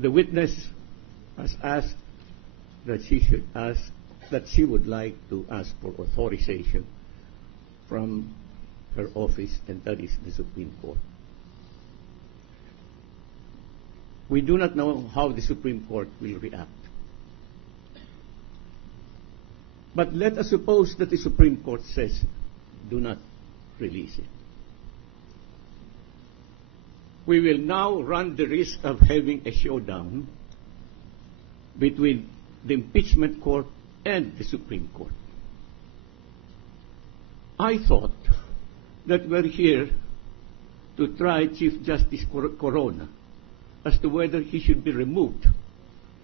The witness has asked that she would like to ask for authorization from her office, and that is the Supreme Court. We do not know how the Supreme Court will react. But let us suppose that the Supreme Court says, do not release it. We will now run the risk of having a showdown between the impeachment court and the Supreme Court. I thought that we're here to try Chief Justice Corona as to whether he should be removed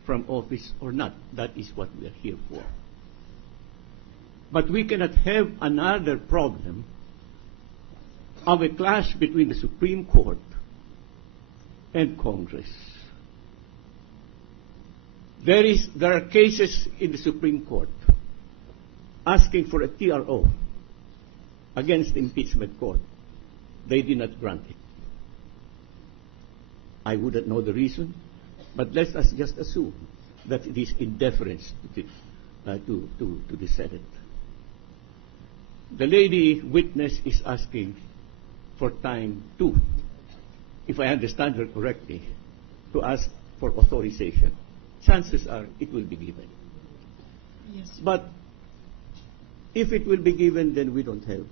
from office or not. That is what we are here for. But we cannot have another problem of a clash between the Supreme Court and Congress. There are cases in the Supreme Court asking for a TRO against the impeachment court. They did not grant it. I wouldn't know the reason, but let us just assume that it is in deference to the Senate. The lady witness is asking for time too, if I understand her correctly, to ask for authorization. Chances are it will be given. Yes. But if it will be given, then we don't have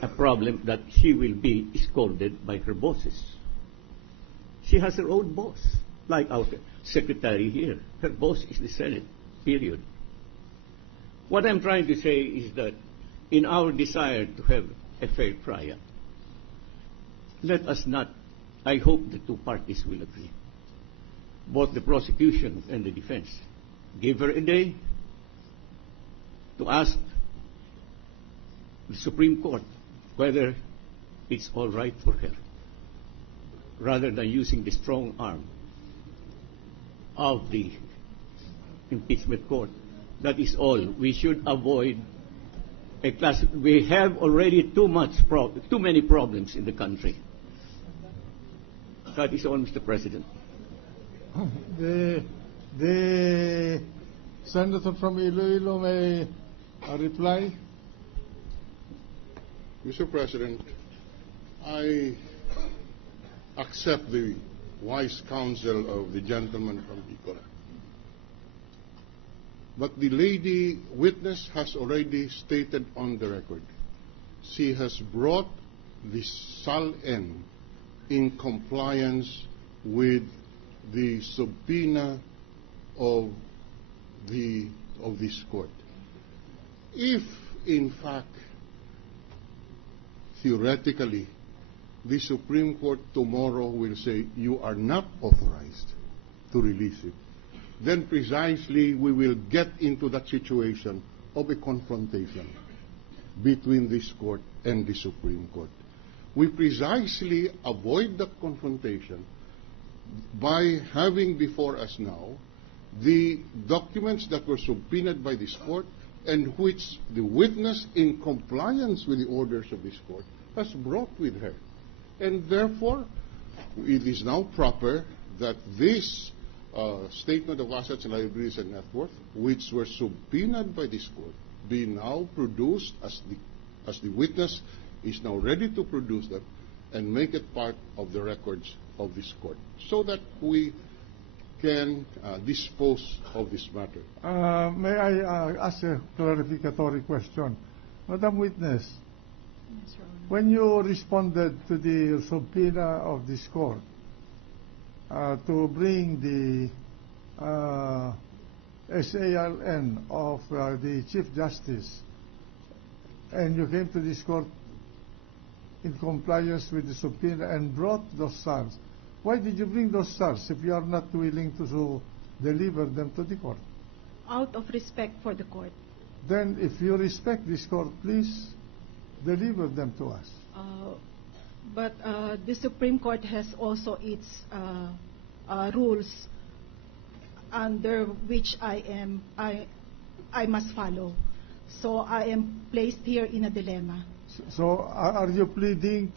a problem that she will be scolded by her bosses. She has her own boss, like our secretary here. Her boss is the Senate, period. What I'm trying to say is that in our desire to have a fair trial, let us not, I hope the two parties will agree, both the prosecution and the defense, give her a day to ask the Supreme Court whether it's all right for her, rather than using the strong arm of the impeachment court. That is all. We should avoid a class. We have already too many problems in the country. That is all, Mr. President. The senator from Iloilo may reply. Mr. President, I accept the wise counsel of the gentleman from Bicol. But the lady witness has already stated on the record, she has brought the SAL-N in compliance with the subpoena of this court. If, in fact, theoretically, the Supreme Court tomorrow will say you are not authorized to release it, then precisely we will get into that situation of a confrontation between this court and the Supreme Court. We precisely avoid that confrontation by having before us now the documents that were subpoenaed by this court and which the witness, in compliance with the orders of this court, has brought with her. And therefore, it is now proper that this statement of assets and liabilities and net worth, which were subpoenaed by this court, be now produced as the witness is now ready to produce them and make it part of the records of this court, so that we can dispose of this matter. May I ask a clarificatory question? Madam Witness, Yes, Your Honor. when you responded to the subpoena of this court to bring the SALN of the Chief Justice, and you came to this court in compliance with the subpoena and brought those SARs, why did you bring those SARs if you are not willing to deliver them to the court? Out of respect for the court. then if you respect this court, please deliver them to us. But the Supreme Court has also its rules under which I must follow. So I am placed here in a dilemma. So are you pleading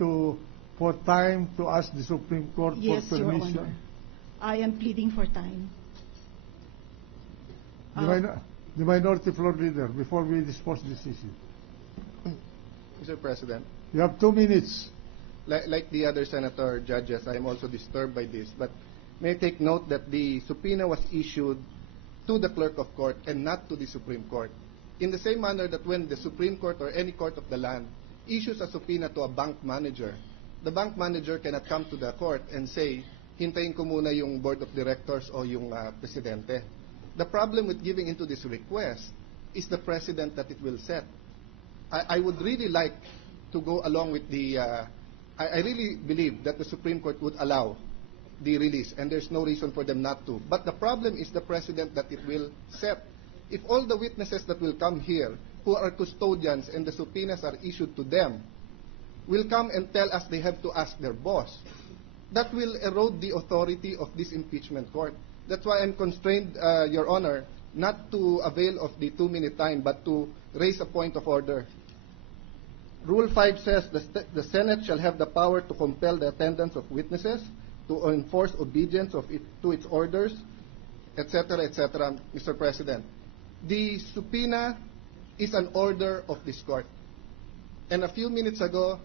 for time to ask the Supreme Court Yes, for Your permission? Honor. I am pleading for time. The minority floor leader, before we dispose this issue. Mr. President, You have 2 minutes. like the other senator judges, I am also disturbed by this. But may I take note that the subpoena was issued to the clerk of court and not to the Supreme Court. In the same manner that when the Supreme Court or any court of the land issues a subpoena to a bank manager, the bank manager cannot come to the court and say, hintayin ko muna yung board of directors o yung presidente. The problem with giving into this request is the precedent that it will set. I would really like to go along with the, I really believe that the Supreme Court would allow the release, and there's no reason for them not to. But the problem is the precedent that it will set. If all the witnesses that will come here, who are custodians and the subpoenas are issued to them, will come and tell us they have to ask their boss, that will erode the authority of this impeachment court. That's why I'm constrained, Your Honor, not to avail of the 2-minute time, but to raise a point of order. Rule 5 says the Senate shall have the power to compel the attendance of witnesses, to enforce obedience to its orders, etc., etc., Mr. President. The subpoena is an order of this court. And a few minutes ago,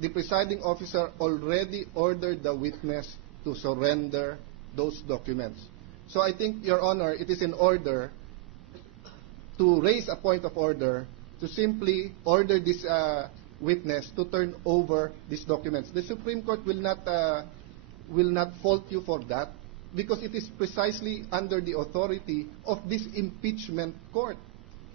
the presiding officer already ordered the witness to surrender those documents. So I think, Your Honor, it is in order to raise a point of order to simply order this witness to turn over these documents. The Supreme Court will not fault you for that, because it is precisely under the authority of this impeachment court.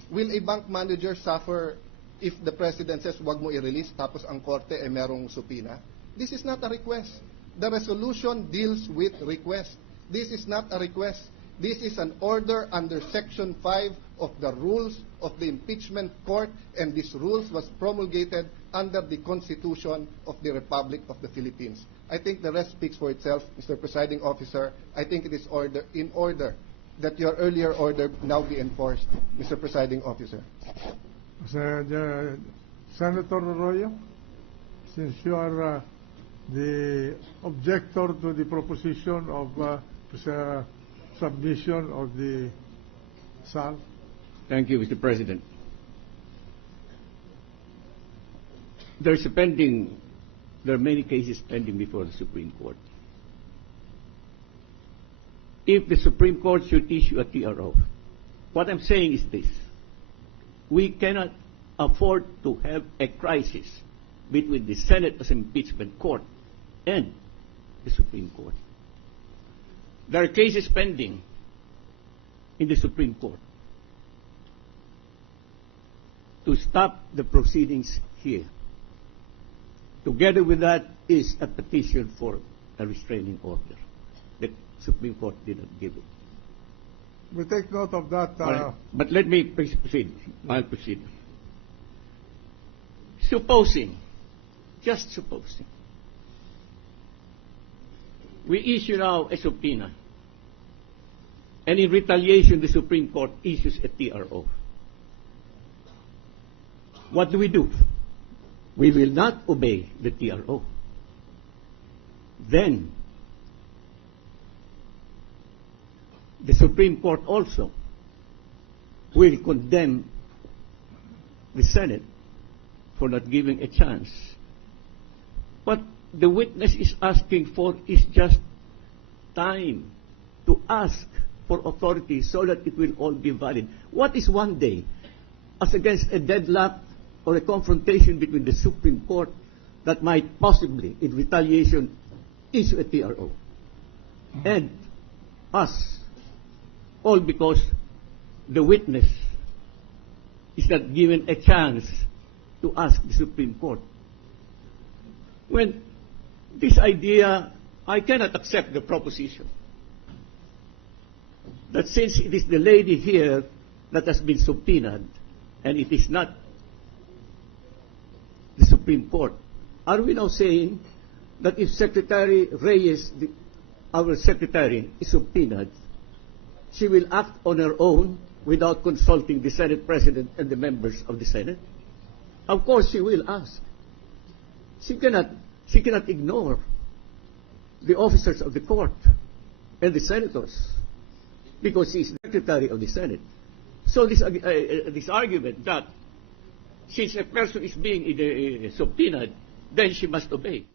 Will a bank manager suffer if the president says, wag mo i-release, tapos ang korte ay merong subpoena? This is not a request. The resolution deals with request. This is not a request. This is an order under Section 5 of the rules of the impeachment court, and this rules was promulgated under the Constitution of the Republic of the Philippines. I think the rest speaks for itself, Mr. Presiding Officer. I think it is in order that your earlier order now be enforced, Mr. Presiding Officer. Senator Arroyo, since you are the objector to the proposition of submission of the SAL. Thank you, Mr. President. There are many cases pending before the Supreme Court. If the Supreme Court should issue a TRO, what I'm saying is this: we cannot afford to have a crisis between the Senate as impeachment court and the Supreme Court. There are cases pending in the Supreme Court to stop the proceedings here. Together with that is a petition for a restraining order. The Supreme Court did not give it. We take note of that. But let me proceed. I'll proceed. Supposing, just supposing, we issue now a subpoena, and in retaliation the Supreme Court issues a TRO. What do? We will not obey the TRO. Then the Supreme Court also will condemn the Senate for not giving a chance. What the witness is asking for is just time to ask for authority so that it will all be valid. What is one day as against a deadlock or a confrontation between the Supreme Court that might possibly, in retaliation, issue a TRO, and us, all because the witness is not given a chance to ask the Supreme Court? When this idea, I cannot accept the proposition that since it is the lady here that has been subpoenaed, and it is not the Supreme Court, are we now saying that if Secretary Reyes, our secretary, is subpoenaed, she will act on her own without consulting the Senate President and the members of the Senate? Of course she will ask. She cannot ignore the officers of the court and the senators because she is the Secretary of the Senate. So this argument that since a person is being subpoenaed, then she must obey.